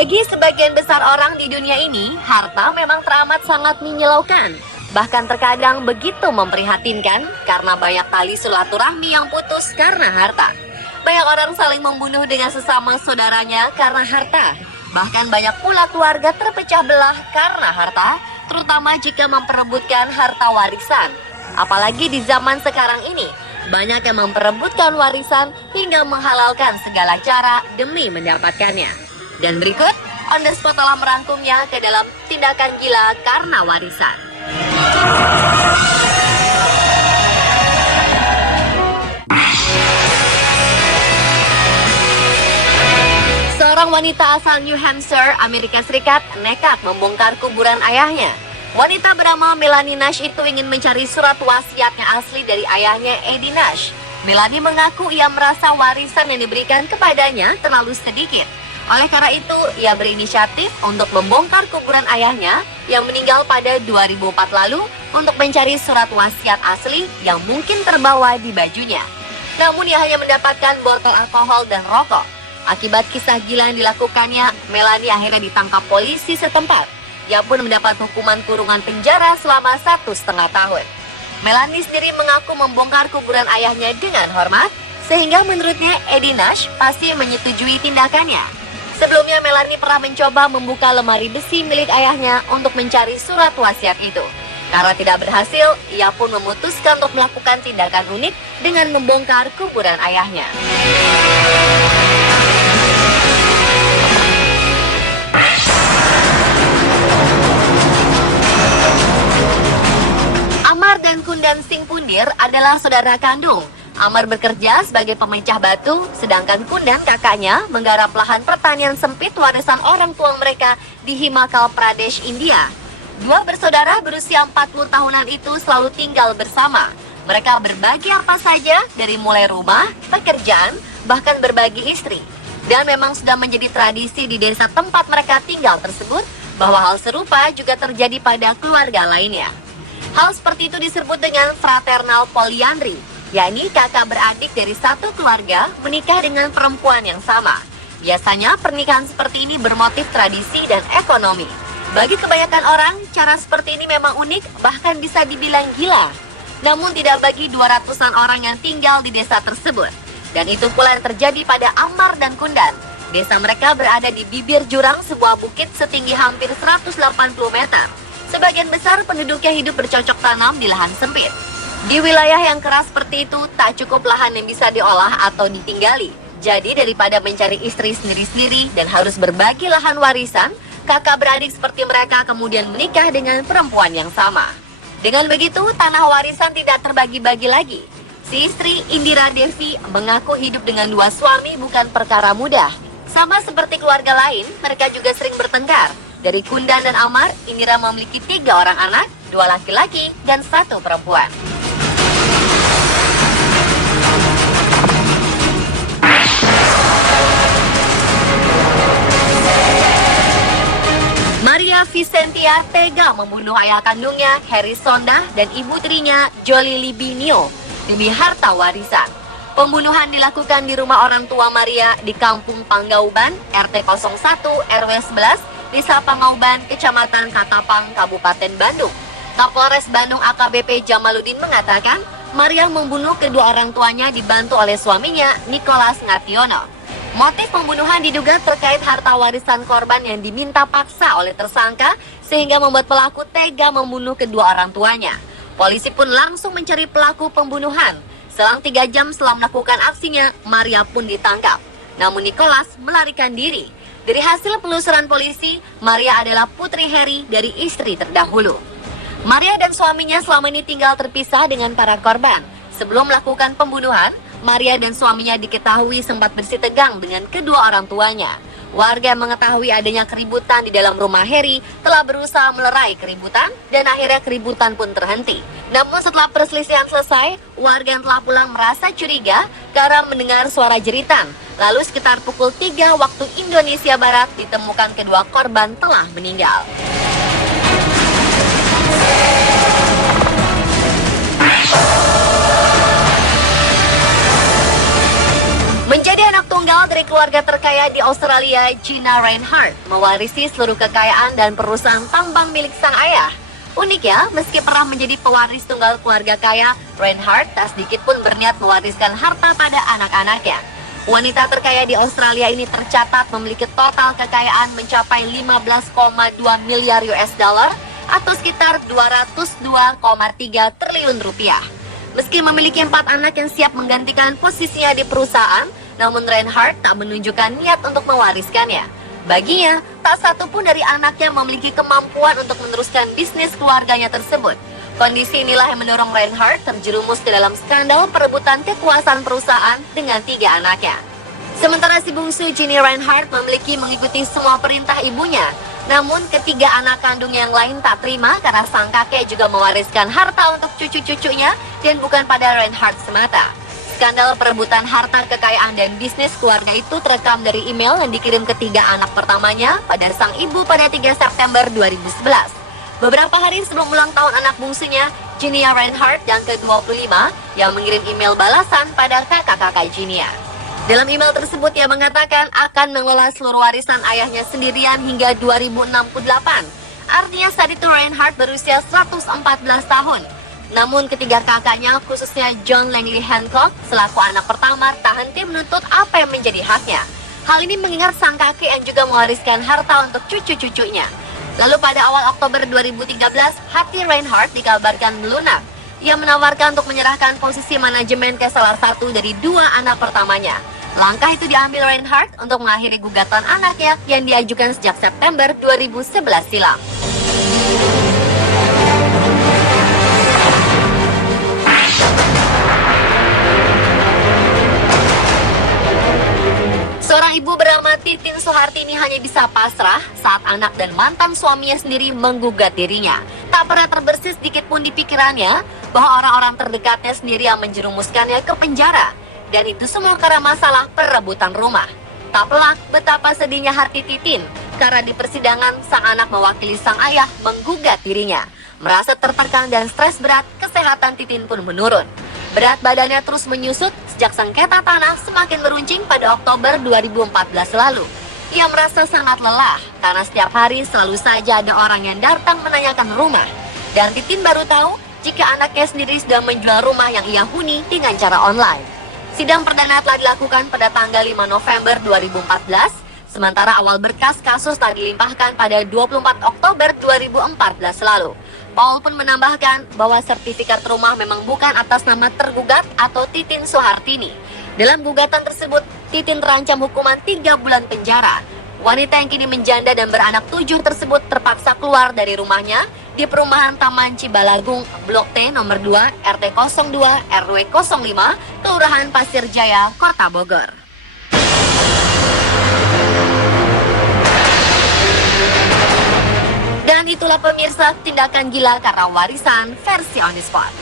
Bagi sebagian besar orang di dunia ini, harta memang teramat sangat menyilaukan. Bahkan terkadang begitu memprihatinkan karena banyak tali silaturahmi yang putus karena harta. Banyak orang saling membunuh dengan sesama saudaranya karena harta. Bahkan banyak pula keluarga terpecah belah karena harta, terutama jika memperebutkan harta warisan. Apalagi di zaman sekarang ini, banyak yang memperebutkan warisan hingga menghalalkan segala cara demi mendapatkannya. Dan berikut, On The Spot telah merangkumnya ke dalam tindakan gila karena warisan. Seorang wanita asal New Hampshire, Amerika Serikat, nekat membongkar kuburan ayahnya. Wanita bernama Melanie Nash itu ingin mencari surat wasiatnya asli dari ayahnya, Eddie Nash. Melanie mengaku ia merasa warisan yang diberikan kepadanya terlalu sedikit. Oleh karena itu, ia berinisiatif untuk membongkar kuburan ayahnya yang meninggal pada 2004 lalu untuk mencari surat wasiat asli yang mungkin terbawa di bajunya. Namun ia hanya mendapatkan botol alkohol dan rokok. Akibat kisah gila yang dilakukannya, Melanie akhirnya ditangkap polisi setempat. Ia pun mendapat hukuman kurungan penjara selama 1,5 tahun. Melanie sendiri mengaku membongkar kuburan ayahnya dengan hormat, sehingga menurutnya Eddie Nash pasti menyetujui tindakannya. Sebelumnya Melanie pernah mencoba membuka lemari besi milik ayahnya untuk mencari surat wasiat itu. Karena tidak berhasil, ia pun memutuskan untuk melakukan tindakan unik dengan membongkar kuburan ayahnya. Amar dan Kundan Singh Pundir adalah saudara kandung. Amar bekerja sebagai pemecah batu, sedangkan Kundan kakaknya menggarap lahan pertanian sempit warisan orang tua mereka di Himachal Pradesh, India. Dua bersaudara berusia 40 tahunan itu selalu tinggal bersama. Mereka berbagi apa saja dari mulai rumah, pekerjaan, bahkan berbagi istri. Dan memang sudah menjadi tradisi di desa tempat mereka tinggal tersebut bahwa hal serupa juga terjadi pada keluarga lainnya. Hal seperti itu disebut dengan fraternal polyandry, yakni kakak beradik dari satu keluarga menikah dengan perempuan yang sama. Biasanya pernikahan seperti ini bermotif tradisi dan ekonomi. Bagi kebanyakan orang, cara seperti ini memang unik, bahkan bisa dibilang gila. Namun tidak bagi 200-an orang yang tinggal di desa tersebut. Dan itu pula yang terjadi pada Amar dan Kundan. Desa mereka berada di bibir jurang sebuah bukit setinggi hampir 180 meter. Sebagian besar penduduknya hidup bercocok tanam di lahan sempit. Di wilayah yang keras seperti itu, tak cukup lahan yang bisa diolah atau ditinggali. Jadi daripada mencari istri sendiri-sendiri dan harus berbagi lahan warisan, kakak beradik seperti mereka kemudian menikah dengan perempuan yang sama. Dengan begitu, tanah warisan tidak terbagi-bagi lagi. Si istri, Indira Devi, mengaku hidup dengan dua suami bukan perkara mudah. Sama seperti keluarga lain, mereka juga sering bertengkar. Dari Kundan dan Amar, Indira memiliki 3 orang anak, 2 laki-laki, dan 1 perempuan. Maria Vicentia tega membunuh ayah kandungnya, Harry Sonda, dan ibu tirinya, Jolie Libinio, demi harta warisan. Pembunuhan dilakukan di rumah orang tua Maria di Kampung Panggauban, RT 01, RW 11, Desa Pangauban, Kecamatan Katapang, Kabupaten Bandung. Kapolres Bandung AKBP Jamaluddin mengatakan, Maria membunuh kedua orang tuanya dibantu oleh suaminya, Nicholas Ngationo. Motif pembunuhan diduga terkait harta warisan korban yang diminta paksa oleh tersangka, sehingga membuat pelaku tega membunuh kedua orang tuanya. Polisi pun langsung mencari pelaku pembunuhan. Selang 3 jam setelah melakukan aksinya, Maria pun ditangkap. Namun Nicholas melarikan diri. Dari hasil penelusuran polisi, Maria adalah putri Harry dari istri terdahulu. Maria dan suaminya selama ini tinggal terpisah dengan para korban. Sebelum melakukan pembunuhan, Maria dan suaminya diketahui sempat bersitegang dengan kedua orang tuanya. Warga yang mengetahui adanya keributan di dalam rumah Harry telah berusaha melerai keributan dan akhirnya keributan pun terhenti. Namun setelah perselisihan selesai, warga yang telah pulang merasa curiga karena mendengar suara jeritan. Lalu sekitar pukul 3 waktu Indonesia Barat ditemukan kedua korban telah meninggal. Menjadi anak tunggal dari keluarga keluarga terkaya di Australia, Gina Rinehart, mewarisi seluruh kekayaan dan perusahaan tambang milik sang ayah. Uniknya, meski pernah menjadi pewaris tunggal keluarga kaya, Rinehart tak sedikit pun berniat mewariskan harta pada anak-anaknya. Wanita terkaya di Australia ini tercatat memiliki total kekayaan mencapai 15,2 miliar US dollar atau sekitar 202,3 triliun rupiah. Meski memiliki 4 anak yang siap menggantikan posisinya di perusahaan, namun Rinehart tak menunjukkan niat untuk mewariskannya. Baginya, tak satu pun dari anaknya memiliki kemampuan untuk meneruskan bisnis keluarganya tersebut. Kondisi inilah yang mendorong Rinehart terjerumus ke dalam skandal perebutan kekuasaan perusahaan dengan 3 anaknya. Sementara si bungsu Ginny Rinehart mengikuti semua perintah ibunya. Namun ketiga anak kandungnya yang lain tak terima karena sang kakek juga mewariskan harta untuk cucu-cucunya dan bukan pada Rinehart semata. Skandal perebutan harta kekayaan dan bisnis keluarga itu terekam dari email yang dikirim ketiga anak pertamanya pada sang ibu pada 3 September 2011. Beberapa hari sebelum ulang tahun anak bungsunya, Ginia Rinehart yang ke-25 yang mengirim email balasan pada kakak-kakak Ginia. Dalam email tersebut ia mengatakan akan mengelola seluruh warisan ayahnya sendirian hingga 2068. Artinya saat itu Rinehart berusia 114 tahun. Namun ketiga kakaknya, khususnya John Langley Hancock selaku anak pertama, tak henti menuntut apa yang menjadi haknya. Hal ini mengingat sang kakek yang juga mewariskan harta untuk cucu-cucunya. Lalu pada awal Oktober 2013, hati Rinehart dikabarkan melunak. Ia menawarkan untuk menyerahkan posisi manajemen ke salah satu dari 2 anak pertamanya. Langkah itu diambil Rinehart untuk mengakhiri gugatan anaknya yang diajukan sejak September 2011 silam. Seorang ibu bernama Titin Soehartini hanya bisa pasrah saat anak dan mantan suaminya sendiri menggugat dirinya. Tak pernah terbersit sedikit pun di pikirannya bahwa orang-orang terdekatnya sendiri yang menjerumuskannya ke penjara. Dan itu semua karena masalah perebutan rumah. Tak pelak betapa sedihnya hati Titin karena di persidangan sang anak mewakili sang ayah menggugat dirinya. Merasa tertekan dan stres berat, kesehatan Titin pun menurun. Berat badannya terus menyusut sejak sengketa tanah semakin meruncing pada Oktober 2014 lalu. Ia merasa sangat lelah karena setiap hari selalu saja ada orang yang datang menanyakan rumah. Dan Titin baru tahu jika anaknya sendiri sudah menjual rumah yang ia huni dengan cara online. Sidang perdana telah dilakukan pada tanggal 5 November 2014, sementara awal berkas kasus telah dilimpahkan pada 24 Oktober 2014 lalu. Paul pun menambahkan bahwa sertifikat rumah memang bukan atas nama tergugat atau Titin Soehartini. Dalam gugatan tersebut, Titin terancam hukuman 3 bulan penjara. Wanita yang kini menjanda dan beranak 7 tersebut terpaksa keluar dari rumahnya di perumahan Taman Cibalagung, Blok T nomor 2, RT 02, RW 05, Kelurahan Pasir Jaya, Kota Bogor. Dan itulah pemirsa tindakan gila karena warisan versi On The Spot.